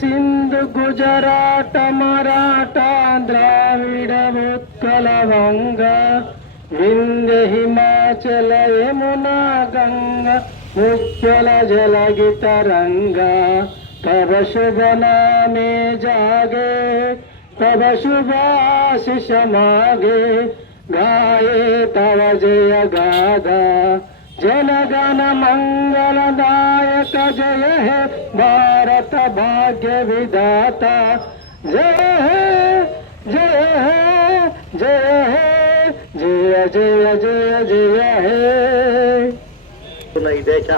సింధు గుజరాట మరాఠా ద్రావిడ ఉత్కల వంగ వింధ్య హిమాచల యమునా గంగ ముఖ్యల జలగిత రంగ తవ శుభ నామే జాగే तब शुभाशिष मागे गाये तव जय गाधा जनगण मंगलदायक जय हे भारत भाग्य विधाता जय हे जय हे जय हे जय जय जय जय हे ఈ దేశ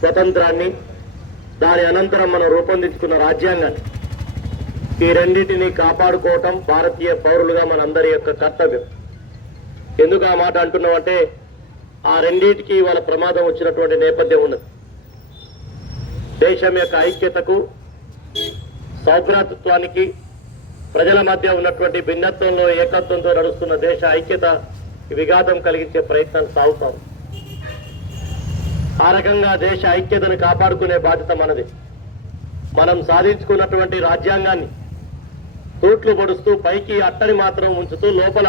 స్వతంత్రాన్ని దాని అనంతరం మనం రూపొందించుకున్న రాజ్యాంగాన్ని ఈ రెండింటిని కాపాడుకోవటం భారతీయ పౌరులుగా మనందరి యొక్క కర్తవ్యం. ఎందుకు ఆ మాట అంటున్నామంటే ఆ రెండింటికి వాళ్ళ ప్రమాదం వచ్చినటువంటి నేపథ్యం ఉన్నది. దేశం యొక్క ఐక్యతకు, సౌభ్రాతృత్వానికి, ప్రజల మధ్య ఉన్నటువంటి భిన్నత్వంలో ఏకత్వంతో నడుస్తున్న దేశ ఐక్యత విఘాతం కలిగించే ప్రయత్నాలు సాగుతాం. ఆ రకంగా దేశ ఐక్యతను కాపాడుకునే బాధ్యత మనది. మనం సాధించుకున్నటువంటి రాజ్యాంగాన్ని తూట్లు పొడుస్తూ పైకి అట్టని మాత్రం ఉంచుతూ లోపల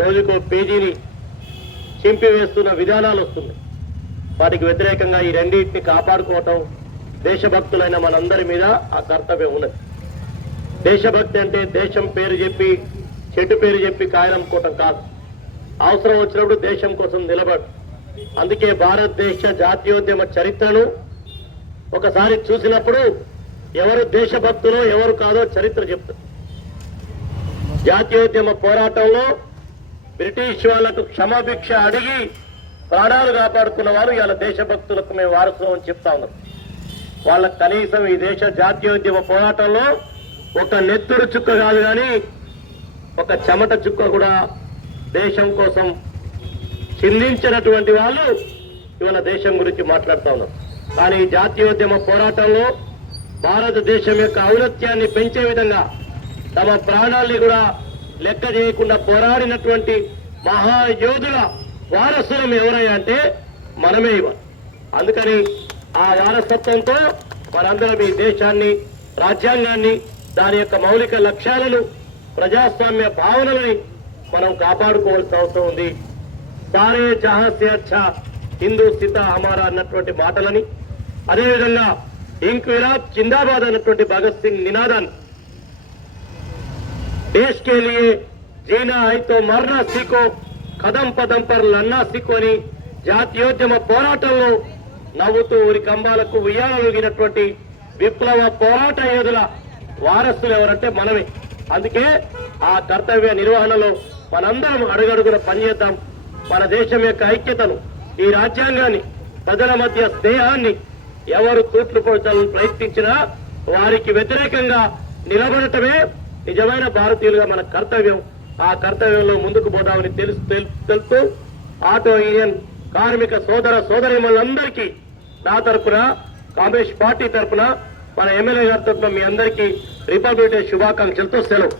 రోజుకో పేజీని చింపివేస్తున్న విధానాలు వస్తున్నాయి. వాటికి వ్యతిరేకంగా ఈ రెండింటిని కాపాడుకోవటం దేశభక్తులైన మనందరి మీద ఆ కర్తవ్యం ఉన్నది. దేశభక్తి అంటే దేశం పేరు చెప్పి చెట్టు పేరు చెప్పి కాయలనుకోవటం కాదు. అవసరం వచ్చినప్పుడు దేశం కోసం నిలబడు. అందుకే భారతదేశ జాతీయోద్యమ చరిత్రను ఒకసారి చూసినప్పుడు ఎవరు దేశభక్తులో ఎవరు కాదో చరిత్ర చెప్తుంది. జాతీయోద్యమ పోరాటంలో బ్రిటిష్ వాళ్లకు క్షమాభిక్ష అడిగి ప్రాణాలు కాపాడుకున్న వారు ఇవాళ దేశభక్తులకు మేము వారసులం అని చెప్తా ఉన్నారు. వాళ్ళకు కనీసం ఈ దేశ జాతీయోద్యమ పోరాటంలో ఒక నెత్తురు చుక్క కాదు కానీ ఒక చెమట చుక్క కూడా దేశం కోసం చిందించినటువంటి వాళ్ళు ఇవాళ దేశం గురించి మాట్లాడుతూ ఉన్నారు. కానీ జాతీయోద్యమ పోరాటంలో భారతదేశం యొక్క ఔన్నత్యాన్ని పెంచే విధంగా తమ ప్రాణాల్ని కూడా లెక్క చేయకుండా పోరాడినటువంటి మహాయోధుల వారసులం ఎవరయ్యా అంటే మనమే ఇవ్వాలి. అందుకని ఆ వారసత్వంతో మనందరం ఈ దేశాన్ని, రాజ్యాంగాన్ని, దాని యొక్క మౌలిక లక్ష్యాలను, ప్రజాస్వామ్య భావనలని మనం కాపాడుకోవాల్సిన అవసరం ఉంది. సారే జహా సే అచ్చా హిందూ సీతా హమారా అన్నటువంటి మాటలని, అదేవిధంగా ఇంక్విలాబ్ జిందాబాద్ అన్నటువంటి భగత్ సింగ్ నినాదాన్ని, దేశ్ కే లియే జీనా హై తో మర్నా సీకో కదం పదం పర్ లన్నా సీకో అని జాతీయోద్యమ పోరాటంలో నవ్వుతూ ఊరి కంబాలకు ఉయ్యాలగినటువంటి విప్లవ పోరాట యోధుల వారసులు ఎవరంటే మనమే. అందుకే ఆ కర్తవ్య నిర్వహణలో మనందరం అడుగడుగున పనిచేద్దాం. మన దేశం యొక్క ఐక్యతను, ఈ రాజ్యాంగాన్ని, ప్రజల మధ్య స్నేహాన్ని ఎవరు తూట్లు పొడచాలని ప్రయత్నించినా వారికి వ్యతిరేకంగా నిలబడటమే నిజమైన భారతీయులుగా మన కర్తవ్యం. ఆ కర్తవ్యంలో ముందుకు పోదామని తెలుస్తూ ఆటో యూనియన్ కార్మిక సోదర సోదరీమణులందరికీ నా తరఫున, కాంగ్రెస్ పార్టీ తరఫున, మన ఎమ్మెల్యే గారి తరఫున మీ అందరికీ రిపబ్లిక్ డే శుభాకాంక్షలతో సెలవు.